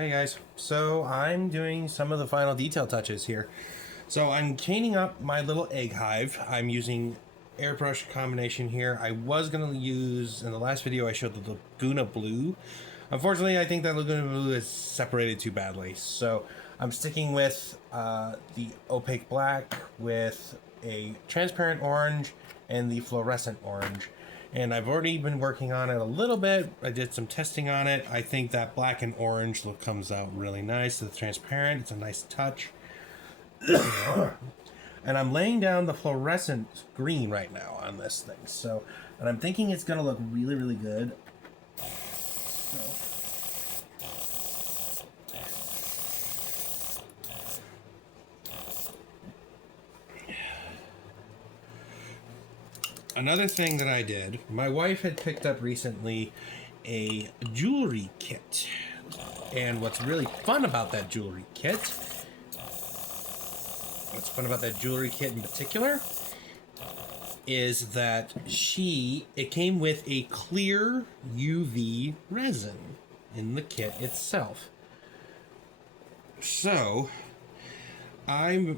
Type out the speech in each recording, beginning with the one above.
Hey guys, so I'm doing some of the final detail touches here. So I'm cleaning up my little egg hive. I'm using airbrush combination here. I was going to use, in the last video I showed the Laguna Blue. Unfortunately, I think that Laguna Blue is separated too badly. So I'm sticking with the opaque black with a transparent orange and the fluorescent orange. And I've already been working on it a little bit. I did some testing on it. I think that black and orange look comes out really nice. It's transparent. It's a nice touch. And I'm laying down the fluorescent green right now on this thing. So, and I'm thinking it's gonna look really, really good. Another thing that I did, my wife had picked up recently a jewelry kit. And what's really fun about that jewelry kit, in particular, is that it came with a clear UV resin in the kit itself. So I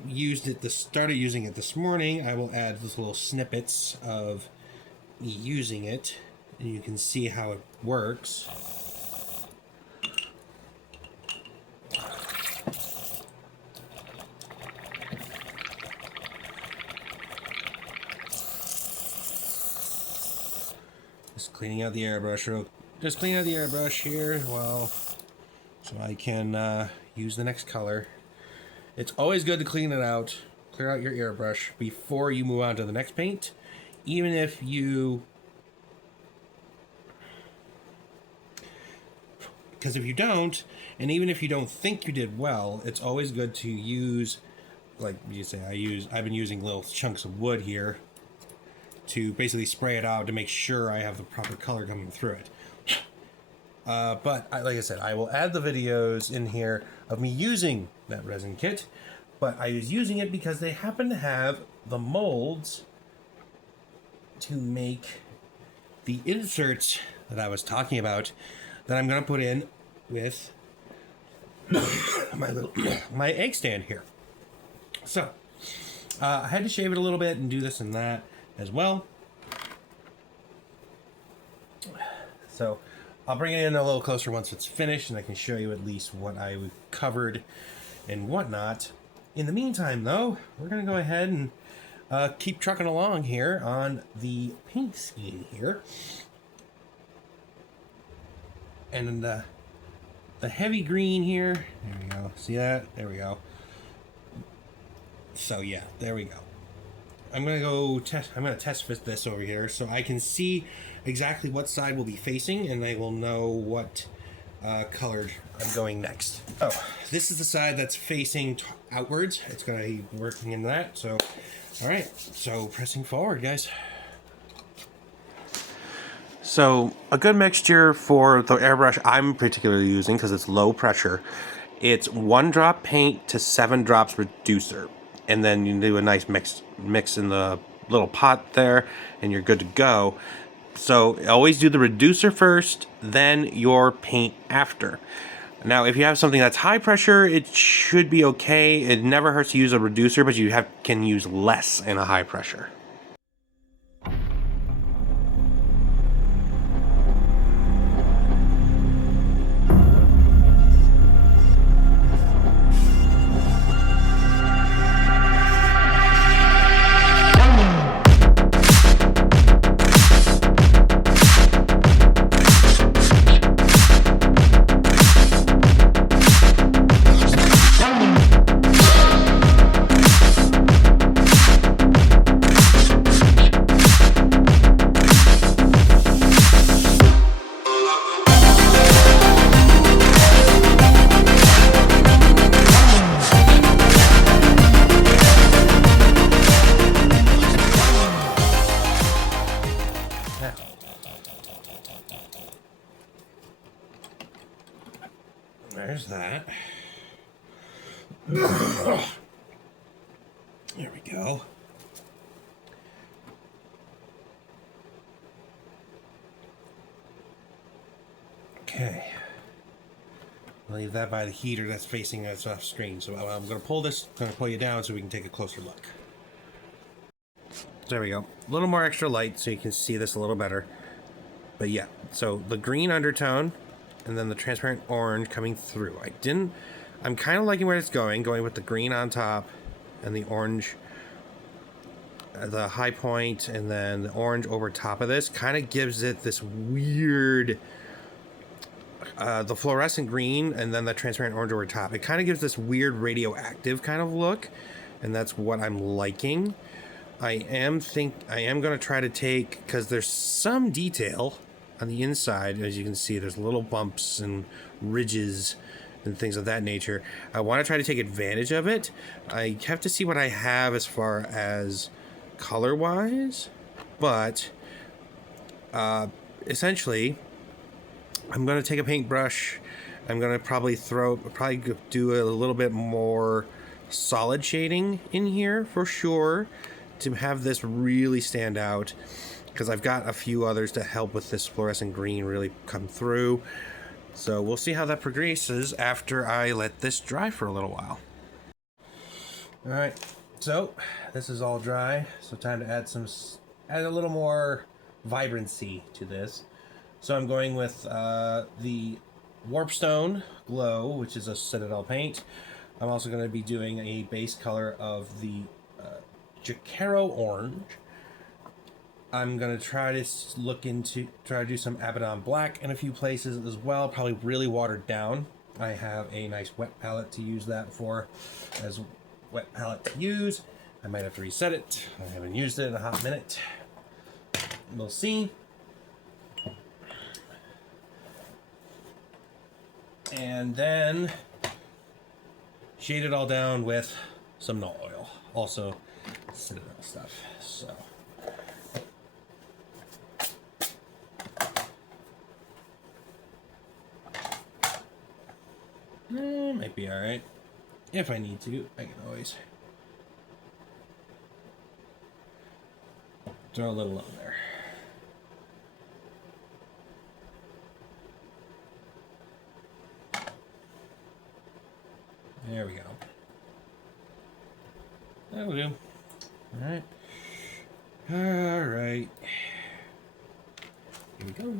started using it this morning. I will add these little snippets of me using it, and you can see how it works. Just cleaning out the airbrush here, so I can use the next color. It's always good to clear out your airbrush before you move on to the next paint. Even if you... Because if you don't, and even if you don't think you did well, it's always good to use, like you say, I've been using little chunks of wood here to basically spray it out to make sure I have the proper color coming through it. But like I said, I will add the videos in here of me using that resin kit, but I was using it because they happen to have the molds to make the inserts that I was talking about that I'm going to put in with my egg stand here. So I had to shave it a little bit and do this and that as well. So I'll bring it in a little closer once it's finished, and I can show you at least what I covered and whatnot. In the meantime, though, we're going to go ahead and keep trucking along here on the paint scheme here. And the heavy green here, there we go. See that? There we go. So yeah, there we go. I'm going to test fit this over here so I can see exactly what side we'll be facing, and I will know what color I'm going next. Oh, this is the side that's facing outwards. It's going to be working in that. So, all right. So pressing forward, guys. So a good mixture for the airbrush I'm particularly using, because it's low pressure, it's 1 drop paint to 7 drops reducer. And then you do a nice mix in the little pot there, and you're good to go. So always do the reducer first, then your paint after. Now, if you have something that's high pressure, it should be okay. It never hurts to use a reducer, but you can use less in a high pressure. There's that. There we go. Okay. I'll leave that by the heater that's facing us off screen. So I'm going to pull this, I'm going to pull you down so we can take a closer look. There we go. A little more extra light so you can see this a little better. But yeah, so the green undertone and then the transparent orange coming through. I'm kind of liking where it's going with the green on top and the orange at the high point, and then the orange over top of this kind of gives it this weird, the fluorescent green and then the transparent orange over top. It kind of gives this weird radioactive kind of look, and that's what I'm liking. I am going to try to take, because there's some detail on the inside, as you can see, there's little bumps and ridges and things of that nature. I want to try to take advantage of it. I have to see what I have as far as color wise, but essentially I'm going to take a paintbrush. I'm going to probably do a little bit more solid shading in here for sure to have this really stand out, because I've got a few others to help with this fluorescent green really come through. So we'll see how that progresses after I let this dry for a little while. All right, so this is all dry, so time to add a little more vibrancy to this. So I'm going with the Warpstone Glow, which is a Citadel paint. I'm also going to be doing a base color of the Jacaro Orange. I'm going to try to do some Abaddon Black in a few places as well, probably really watered down. I have a nice wet palette to use that for, as wet palette to use. I might have to reset it. I haven't used it in a hot minute. We'll see. And then shade it all down with some null oil. Also Citadel stuff. So might be alright. If I need to, I can always throw a little on there. There we go. That'll do. Alright. Alright. Here we go.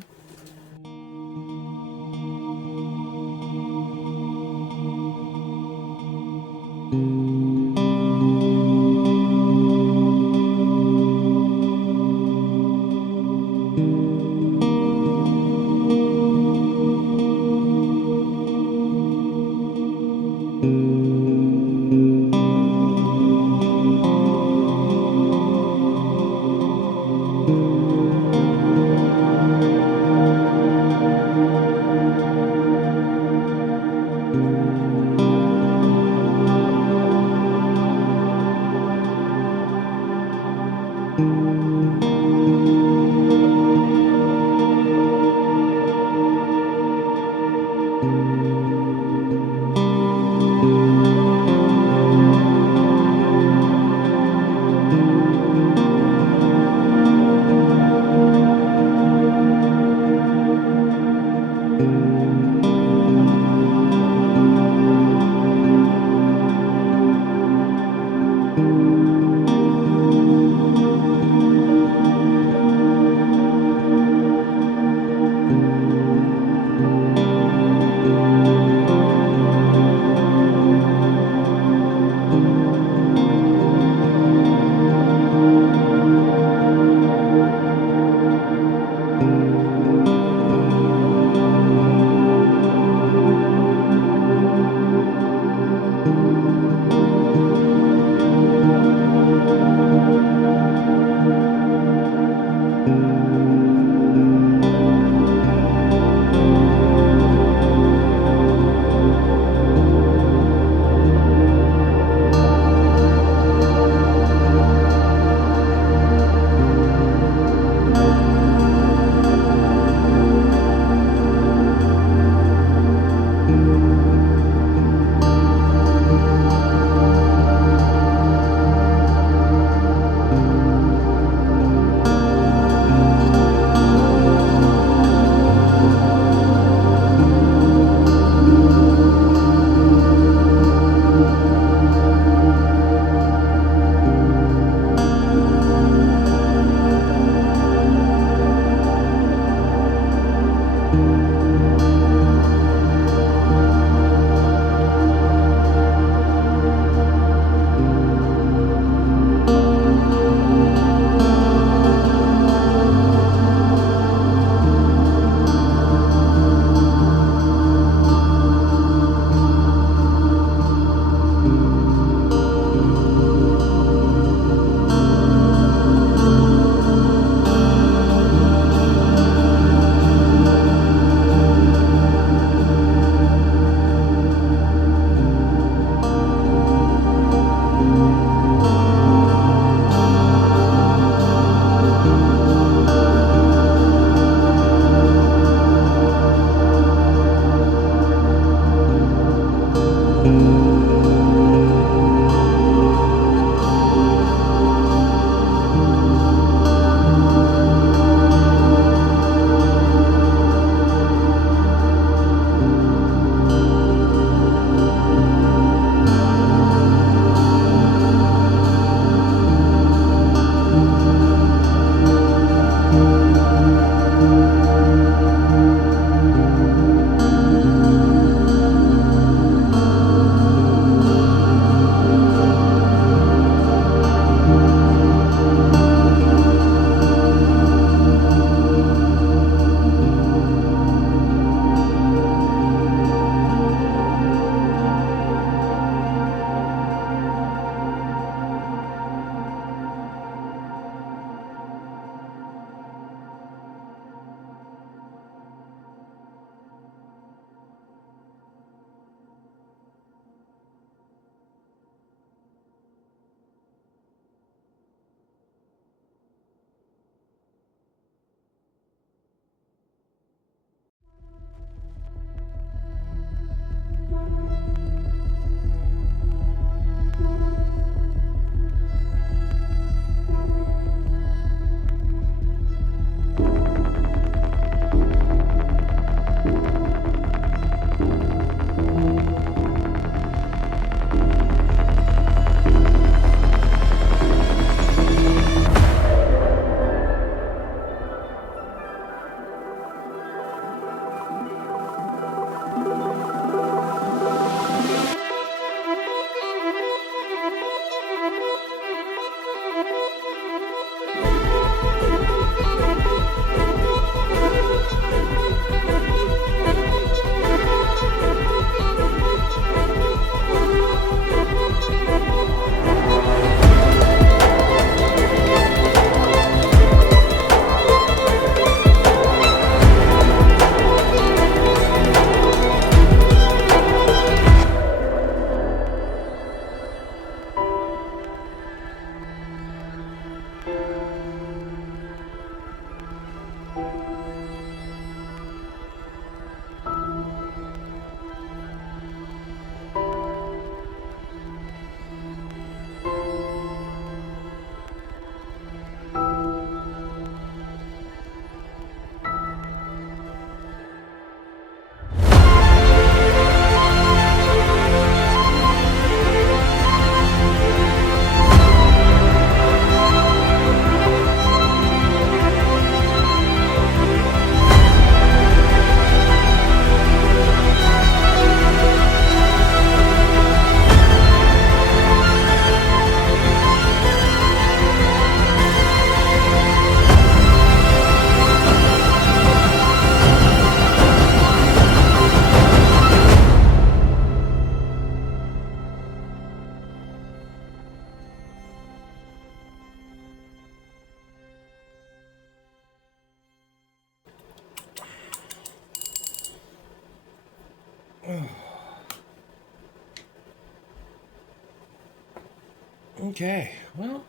Okay, well,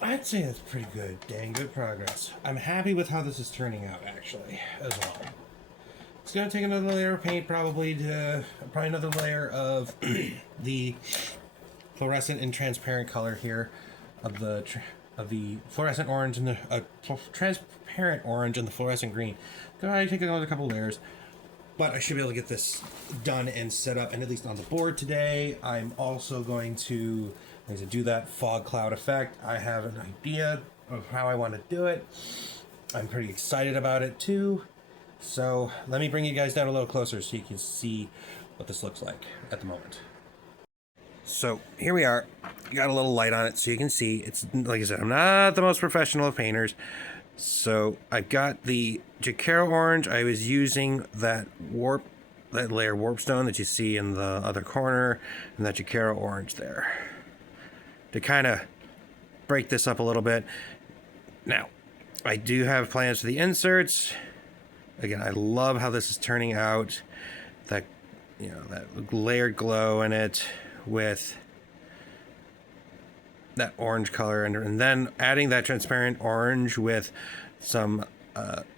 I'd say that's pretty good, dang good progress. I'm happy with how this is turning out, actually, as well. It's gonna take another layer of paint, probably another layer of the fluorescent and transparent color here of the fluorescent orange and the transparent orange and the fluorescent green. Gonna take another couple layers. But I should be able to get this done and set up, and at least on the board today. I'm also going to do that fog cloud effect. I have an idea of how I want to do it. I'm pretty excited about it too. So let me bring you guys down a little closer so you can see what this looks like at the moment. So here we are. Got a little light on it so you can see. It's like I said, I'm not the most professional of painters. So I've got the Jacaro orange. I was using that layer warp stone that you see in the other corner, and that Jacaro orange there to kind of break this up a little bit. Now, I do have plans for the inserts. Again, I love how this is turning out. That, you know, that layered glow in it with that orange color, and then adding that transparent orange with some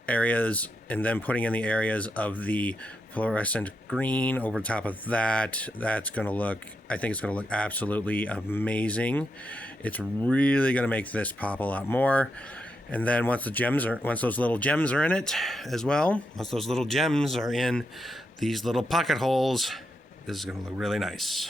areas, and then putting in the areas of the fluorescent green over top of that. That's going to look, I think it's going to look absolutely amazing. It's really going to make this pop a lot more. And then once those little gems are in it as well, once those little gems are in these little pocket holes, this is going to look really nice.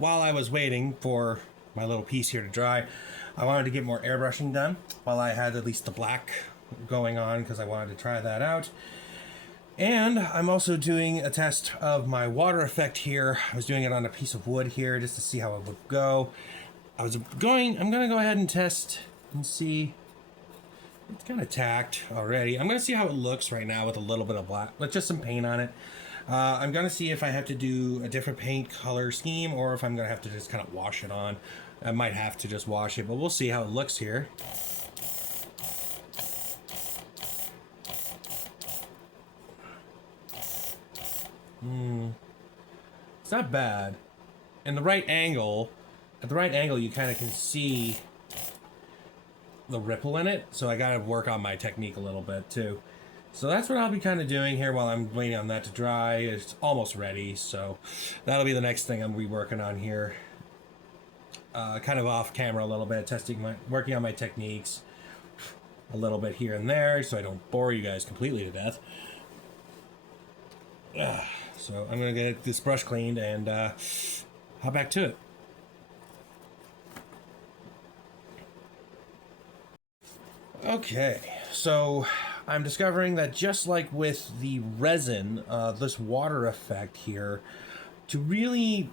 while I was waiting for my little piece here to dry, I wanted to get more airbrushing done while I had at least the black going on, because I wanted to try that out. And I'm also doing a test of my water effect here. I was doing it on a piece of wood here just to see how it would go. I'm gonna go ahead and test and see. It's kind of tacked already. I'm gonna see how it looks right now with a little bit of black, with just some paint on it. I'm gonna see if I have to do a different paint color scheme or if I'm gonna have to just kind of wash it on. I might have to just wash it, but we'll see how it looks here. It's not bad. In the right angle, at the right angle, you kind of can see the ripple in it. So I gotta work on my technique a little bit too. So that's what I'll be kind of doing here while I'm waiting on that to dry. It's almost ready, so that'll be the next thing I'm working on here. Kind of off camera a little bit, working on my techniques a little bit here and there, so I don't bore you guys completely to death. So I'm gonna get this brush cleaned and hop back to it. Okay, so I'm discovering that just like with the resin, this water effect here, to really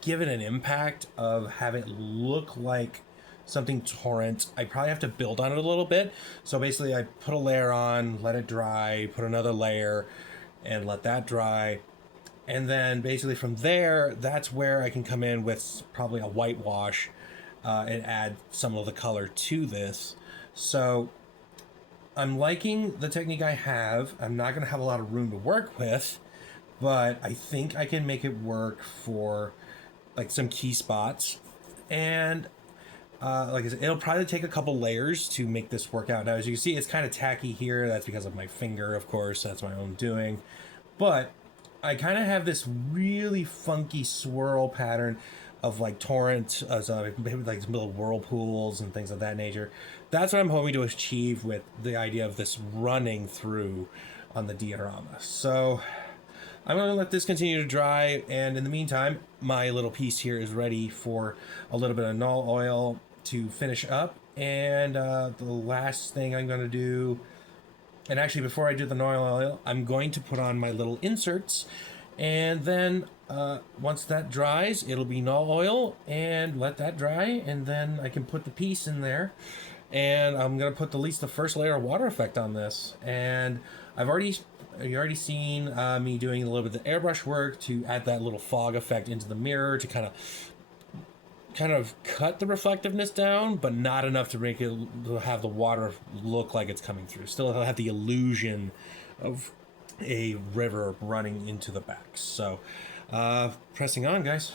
give it an impact of have it look like something torrent, I probably have to build on it a little bit. So basically I put a layer on, let it dry, put another layer, and let that dry. And then basically from there, that's where I can come in with probably a whitewash and add some of the color to this. So I'm liking the technique I have. I'm not going to have a lot of room to work with, but I think I can make it work for like some key spots. And like I said, it'll probably take a couple layers to make this work out. Now, as you can see, it's kind of tacky here. That's because of my finger, of course. That's my own doing. But I kind of have this really funky swirl pattern of like torrent, maybe like some little whirlpools and things of that nature. That's what I'm hoping to achieve with the idea of this running through on the diorama. So I'm going to let this continue to dry, and in the meantime, my little piece here is ready for a little bit of null oil to finish up. And the last thing I'm going to do, and actually before I do the null oil, I'm going to put on my little inserts, and then once that dries, it'll be null oil, and let that dry, and then I can put the piece in there. And I'm gonna put at least the first layer of water effect on this. And you already seen me doing a little bit of the airbrush work to add that little fog effect into the mirror to kind of cut the reflectiveness down, but not enough to make it have the water look like it's coming through. Still have the illusion of a river running into the back. So pressing on, guys.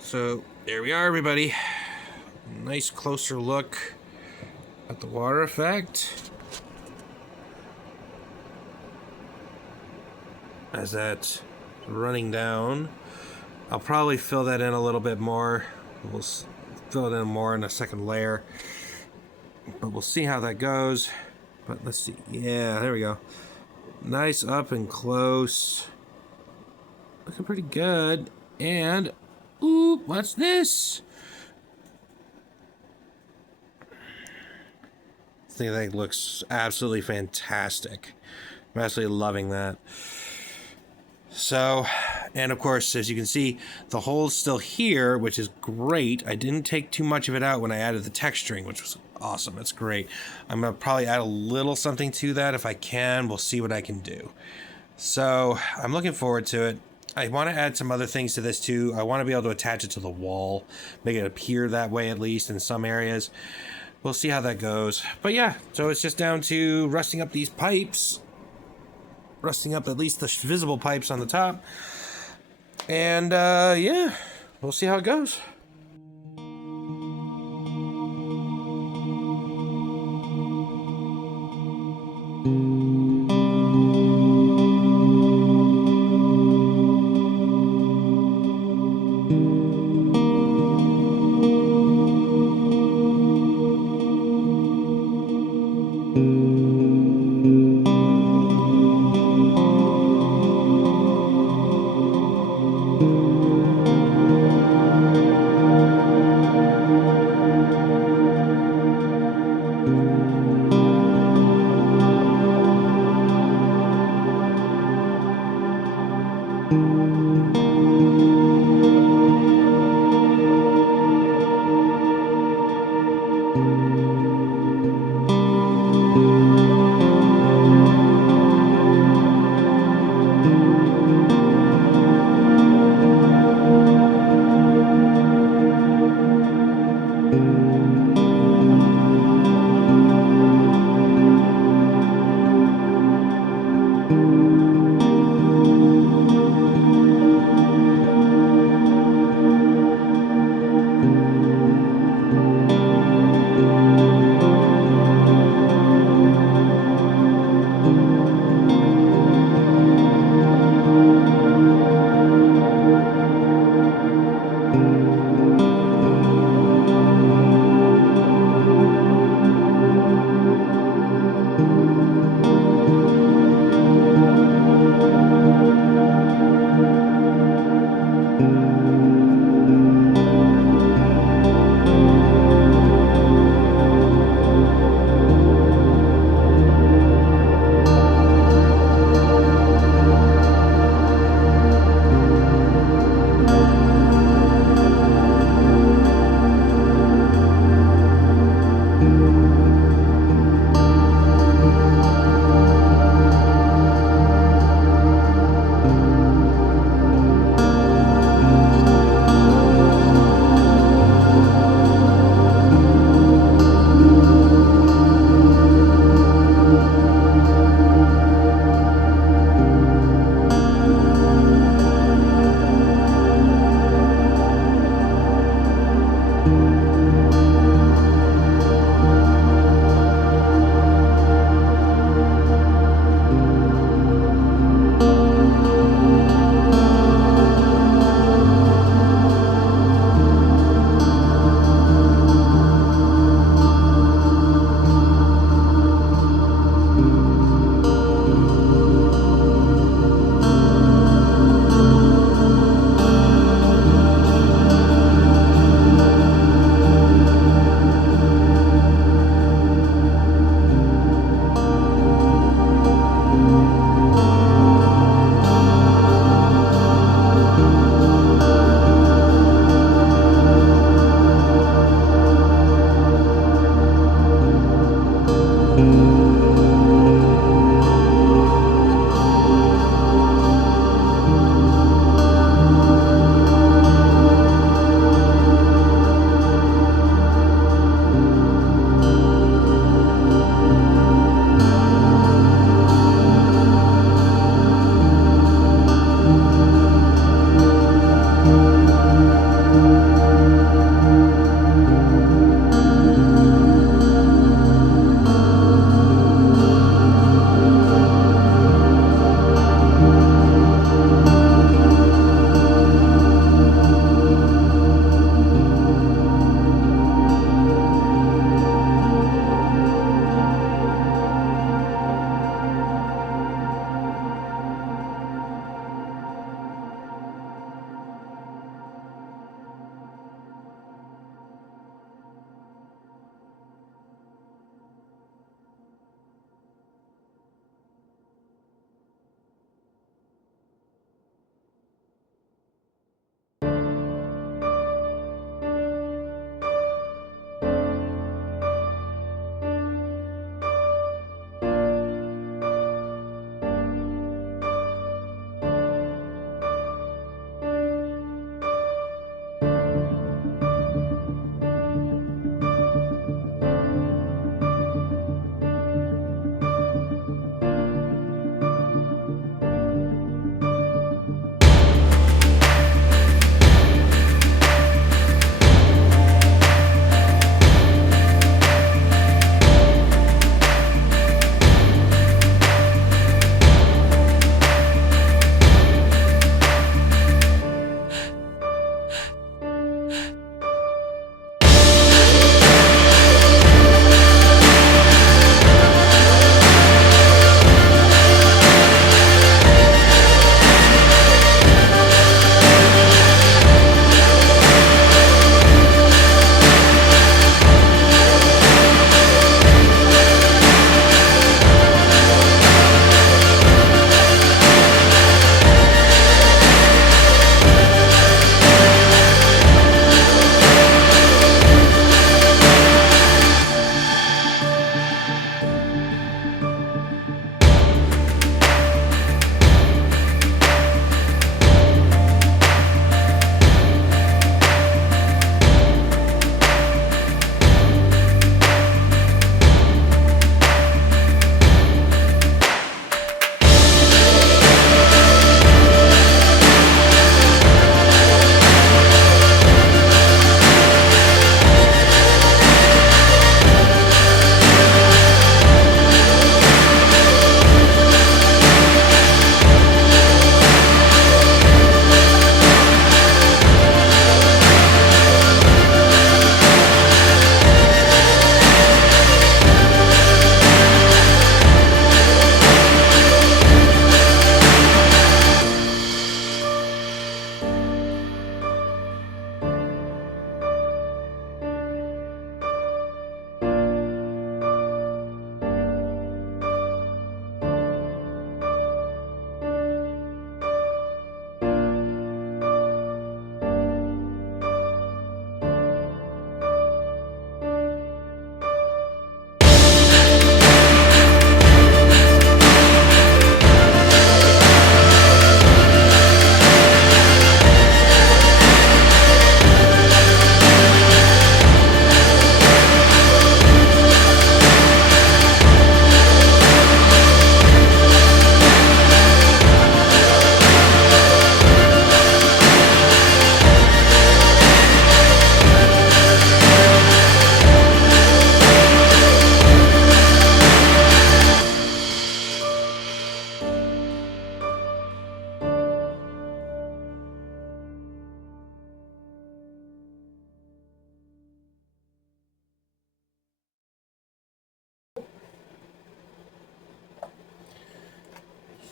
So there we are, everybody. Nice closer look at the water effect as that's running down. I'll probably fill that in a little bit more. We'll fill it in more in a second layer, but we'll see how that goes. But let's see. Yeah, there we go. Nice up and close. Looking pretty good. And, ooh, what's this? I think that looks absolutely fantastic. I'm absolutely loving that. So, and of course, as you can see, the hole's still here, which is great. I didn't take too much of it out when I added the texturing, which was awesome. It's great. I'm going to probably add a little something to that if I can. We'll see what I can do. So, I'm looking forward to it. I want to add some other things to this too. I want to be able to attach it to the wall, make it appear that way at least in some areas. We'll see how that goes. But yeah, so it's just down to rusting up these pipes. Rusting up at least the visible pipes on the top. And yeah, we'll see how it goes.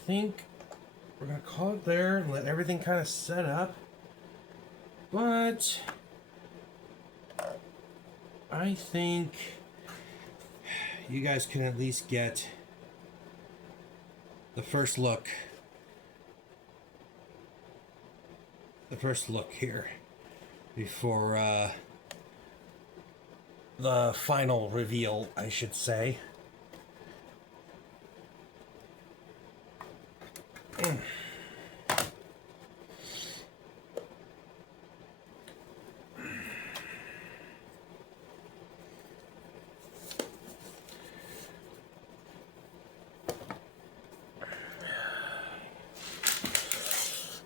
think we're gonna call it there and let everything kind of set up. But I think you guys can at least get the first look. The first look here before the final reveal, I should say.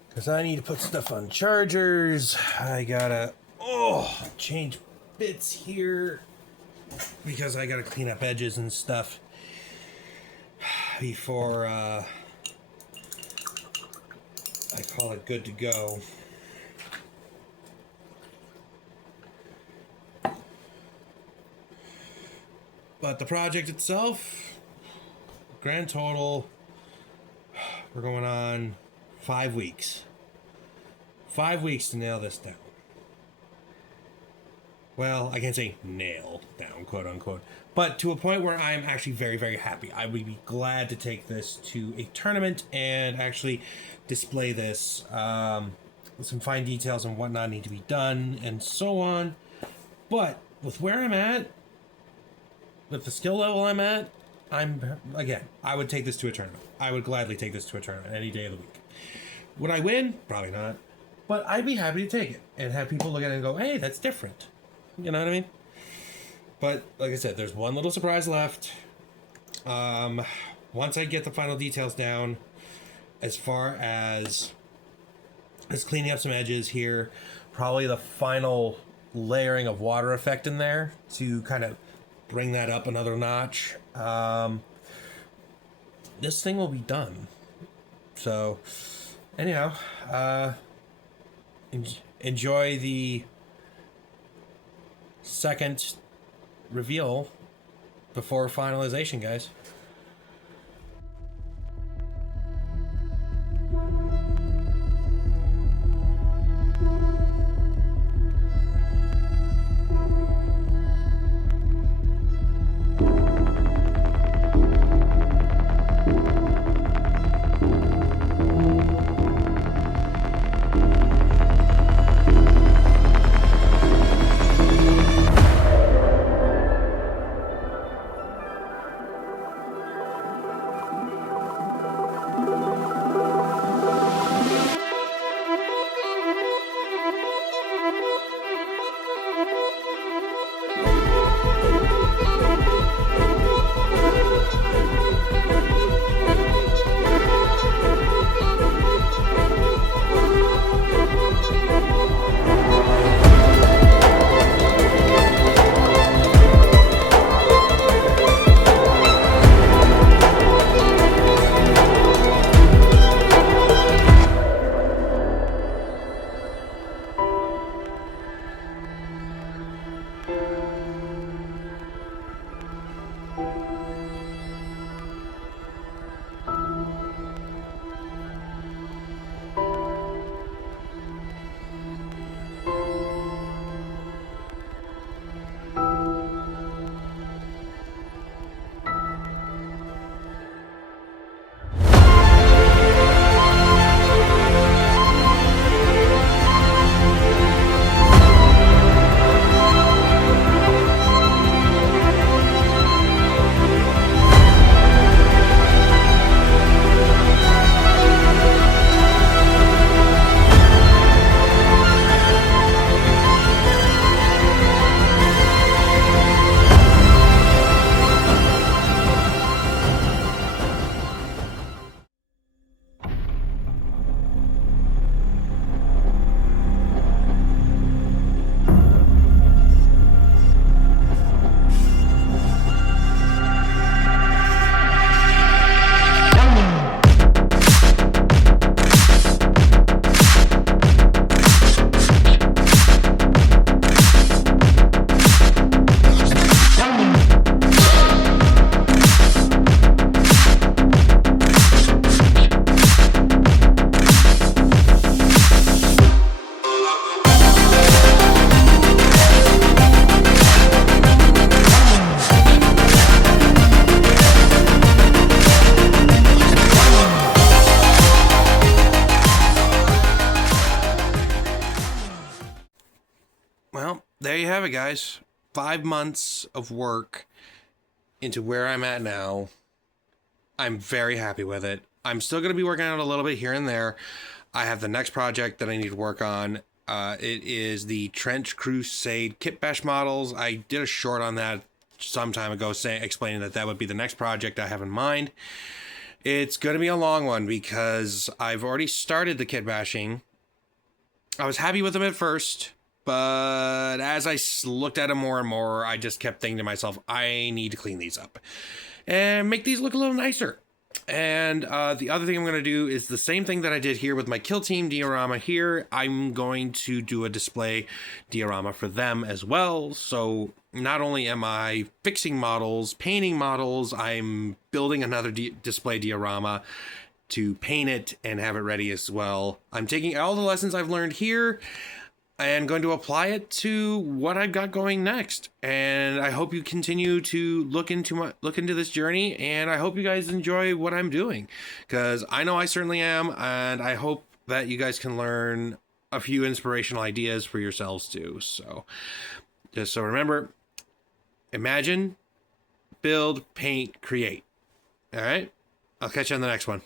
Because I need to put stuff on chargers. I gotta change bits here because I gotta clean up edges and stuff before I call it good to go. But the project itself, grand total, we're going on 5 weeks. 5 weeks to nail this down. Well, I can't say nail down, quote unquote, but to a point where I'm actually very, very happy. I would be glad to take this to a tournament and actually display this. Some fine details and whatnot need to be done and so on. But with where I'm at, with the skill level I'm at, I would take this to a tournament. I would gladly take this to a tournament any day of the week. Would I win? Probably not. But I'd be happy to take it and have people look at it and go, hey, that's different. You know what I mean? But like I said, there's one little surprise left. Once I get the final details down, as far as cleaning up some edges here, probably the final layering of water effect in there to kind of bring that up another notch. This thing will be done. So anyhow, enjoy the second reveal before finalization, guys. there you have it, guys. 5 months of work into where I'm at now. I'm very happy with it. I'm still going to be working on it a little bit here and there. I have the next project that I need to work on. It is the Trench Crusade kit bash models. I did a short on that some time ago, explaining that would be the next project I have in mind. It's going to be a long one because I've already started the kit bashing. I was happy with them at first, but as I looked at them more and more, I just kept thinking to myself, I need to clean these up and make these look a little nicer. And the other thing I'm going to do is the same thing that I did here with my Kill Team diorama here. I'm going to do a display diorama for them as well. So not only am I fixing models, painting models, I'm building another display diorama to paint it and have it ready as well. I'm taking all the lessons I've learned here and going to apply it to what I've got going next. And I hope you continue to look into this journey, and I hope you guys enjoy what I'm doing, because I know I certainly am, and I hope that you guys can learn a few inspirational ideas for yourselves too. So just so remember, imagine, build, paint, create. All right, I'll catch you on the next one.